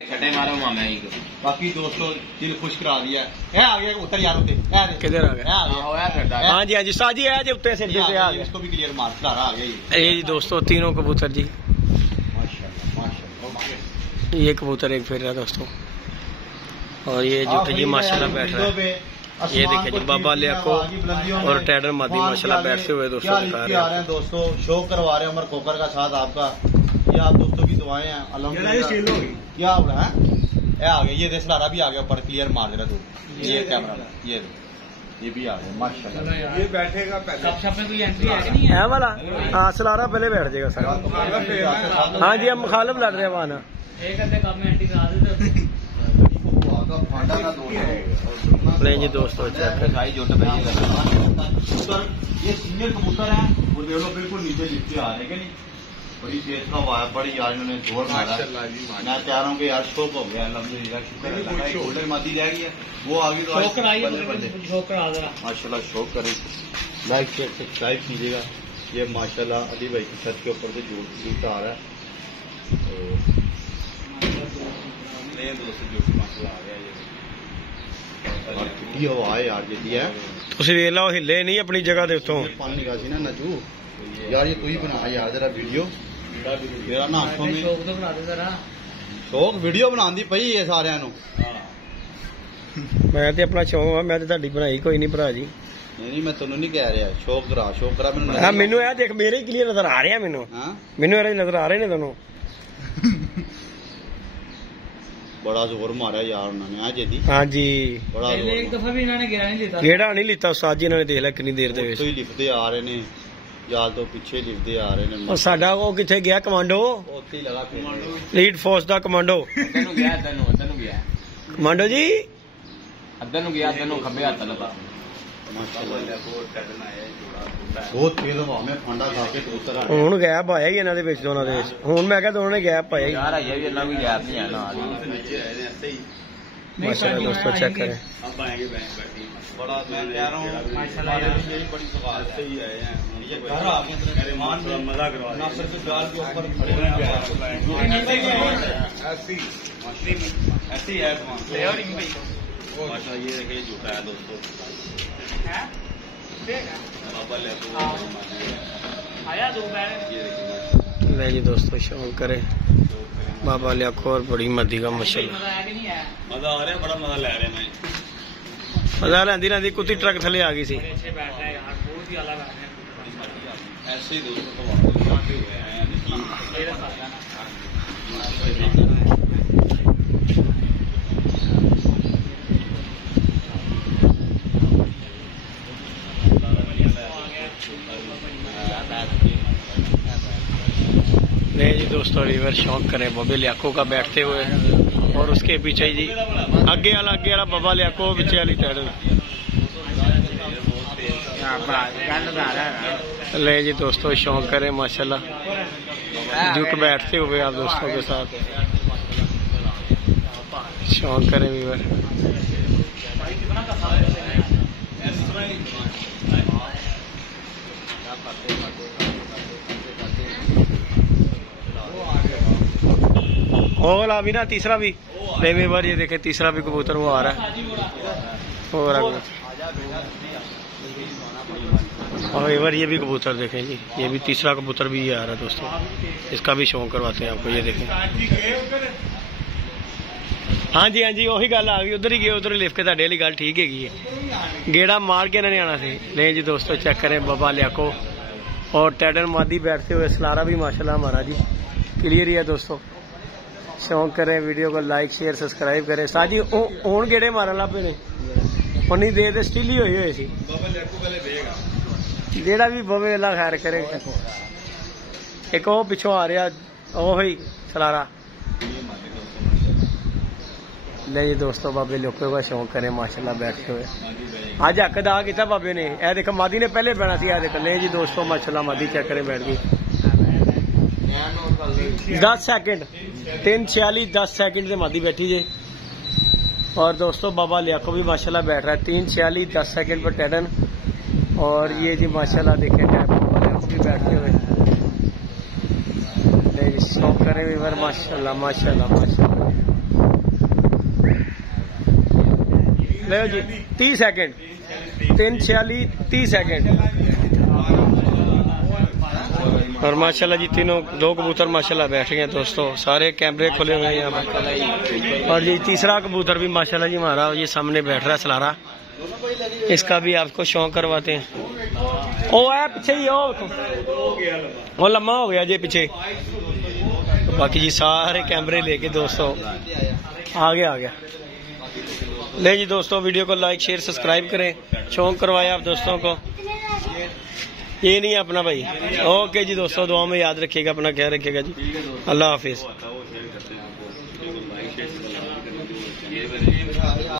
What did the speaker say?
छठे मारो मामा ही को। बाकी दोस्तों दिल खुश करा दिया है। आ गया उतर यार उते किधर आ गया? हाँ जी हाँ जी साजी है जी उत्ते से आ गया। इसको भी क्लियर मार आ गया ये जी दोस्तों तीनों कबूतर जी। माशाल्लाह माशाल्लाह। ये कबूतर एक फिर रहा है दोस्तों और ये जो जी माशाल्लाह बैठ रहा है। ये देखिए जी बाबा लियाको और टैडर मादी माशाल्लाह बैठते हुए दोस्तों दिखा रहे हैं। दोस्तों शो करवा रहे हैं उमर कोकर का साथ आपका। ये आप दोस्तों की दुआएं हैं अल्हम्दुलिल्लाह। क्या हो रहा है? ये आ गया ये देसलारा भी आ गया ऊपर क्लियर मार दे रहा तू। ये कैमरा ये भी आ गया माशाल्लाह। ये बैठेगा पहले में कोई एंट्री है नहीं है वाला। हाँ सलारा पहले बैठ जाएगा सर। हाँ जी हम मुखालिफ लड़ रहे हैं वहाँ ना। एक आधे काम में एंट्री करा देते नहीं जी दोस्तों ये सीनियर कबूतर है बिल्कुल नीचे लिखते आ रहे नहीं। बड़ी तेज का हुआ है बड़ी यार इन्होंने जोर मारा। मैं तैयार हूँ कि यार शौक हो गया अल्हम्दुलिल्लाह शुक्र है। गोल्डन मादी रह गई है वो आगे माशाल्लाह शौक करें। लाइक शेयर सब्सक्राइब कीजिएगा। ये माशाल्लाह अली भाई की छत के ऊपर से जूता आ रहा है। दोस्तों माशाल्लाह आ गया ये हवा है यार जी है। ਤੁਸੀਂ ਵੇਖ ਲਓ ਹਿੱਲੇ ਨਹੀਂ ਆਪਣੀ ਜਗ੍ਹਾ ਦੇ ਉੱਤੋਂ। पानी का सी ना नजू यार ये तू ही बना यार जरा वीडियो मेरा ना शौक तो बना दे जरा। शौक वीडियो बना दी पई है सारे मैं तो अपना शौक है मैं तो ਤੁਹਾਡੀ ਬਣਾਈ ਕੋਈ नहीं भरा जी। नहीं मैं तेन नहीं कह रहा शौक करा मैंने। हाँ मैनू यह देख मेरे ही क्लियर नजर आ रहे हैं मैनू। मैनू नजर आ रहे ने दोनों। बड़ा जोर मारा यार उन्होंने आज जी। हाँ जी बड़ा एक दफा भी इन्होंने गेड़ा नहीं लेता। गेड़ा नहीं लिता उस्ताद जी इन्होंने देख लिया कितनी देर दे ही लिखते आ रहे ने यार तो पीछे लिखते आ रहे ने। और साडा वो किथे गया कमांडो उत्ते ही लगा लीड फोर्स दा कमांडो कमांडो जी अद्दन नु गया अद्दन नु खब्बे हाथ लगा। बहुत तेज हवा में फांडा खा के कबूतर ਹੁਣ ਗੈਪ ਆਇਆ ਹੀ ਇਹਨਾਂ ਦੇ ਵਿੱਚ ਦੋਨਾਂ ਦੇ ਵਿੱਚ। ਹੁਣ ਮੈਂ ਕਿਹਾ ਦੋਨਾਂ ਨੇ ਗੈਪ ਪਾਇਆ यार ये भी अल्लाह भी गैप नहीं है ना। माशाल्लाह दोस्तों चेक करें। अब आएंगे बड़ा मैं कह रहा हूँ माशाल्लाह यही बड़ी सवाल है। ये घर आ गए मेहमान थोड़ा मजा करवा ना सिर्फ जाल के ऊपर खड़े ऐसे ही है माशाल्लाह। ये देखिए झूठा है दोस्तों आया दो ले जी दोस्तों शौक करे बाबा लियाको और बड़ी मदी का माशाल्लाह मजा आ रहा है। बड़ा मजा ले रहे हैं मजा लेंदी लेंदी कुत्ती ट्रक थले आ गई सी। ऐसे ही दोस्तों नहीं जी दोस्तों रिवर शौक करें बाबे लियाको का बैठते हुए और उसके पीछे जी आगे वाला बाबा लियाको पीछे वाली टैडर। ले जी दोस्तों शौक करें माशाल्लाह झुक बैठते हुए आप दोस्तों के साथ शौक करें रिवर। और अभी ना तीसरा भी ले बार ये देखे तीसरा भी कबूतर वो आ रहा है और बार ये भी कबूतर देखें जी। ये भी तीसरा कबूतर भी ये आ रहा है दोस्तों। इसका भी शौक करवाते हैं आपको। ये देखें हाँ जी वही गल आ गई उधर ही गए उधर लिफ्ट के ਤੁਹਾਡੇ वाली गल ठीक है गेड़ा मार के इन्होंने आना सी। नहीं जी दोस्तों चेक करें बाबा लियाको और टैडर मादी बैठते हुए सलारा भी माशाल्लाह हमारा जी क्लियर ही है दोस्तों। शौक करें वीडियो को लाइक शेयर सब्सक्राइब करें। साजी हूँ गेड़े मारन लग पे ने उन्नी देर स्टिल ही हुई सी। जेड़ा भी बवे अल्लाह खैर करे। एक वो पिछों आ रहा वही सलारा। नहीं दोस्तों बाबे लियाको का शौक करें माशाल्लाह बैठते हुए। अज हक दा किया बाबे ने। यह देखो मादी ने पहले बैठा सी। देखो नहीं जी दोस्तों माशाल्लाह मादी चेक करें बैठ गई 10 सेकंड 3:46 10 सेकंड से मादी बैठी जी। और दोस्तों बाबा लियाको भी माशाल्लाह बैठ रहा है 3:46 10 सेकंड पर टैडन। और ये जी माशाल्लाह देखें बाबा लियाको भी बैठते हुए शौक करें भी माशाल्लाह माशाल्लाह माशाल्लाह। ले जी 30 सेकंड 3:46 30 सेकंड। और माशाल्लाह जी तीनों 2 कबूतर माशाल्लाह बैठ गए दोस्तों, सारे कैमरे खुले हुए हैं यहाँ पर। और जी तीसरा कबूतर भी माशाल्लाह जी हमारा ये सामने बैठ रहा है सलारा, इसका भी आपको शौक करवाते हैं। ओ है पीछे ही वो लम्बा हो गया जी पीछे। बाकी जी सारे कैमरे लेके दोस्तों आ गया। ले जी दोस्तों वीडियो को लाइक शेयर सब्सक्राइब करें, शौक करवाए आप दोस्तों को, ये नहीं है अपना भाई। ओके जी दोस्तों, दुआ में याद रखिएगा, अपना ख्याल रखिएगा जी, अल्लाह हाफिज।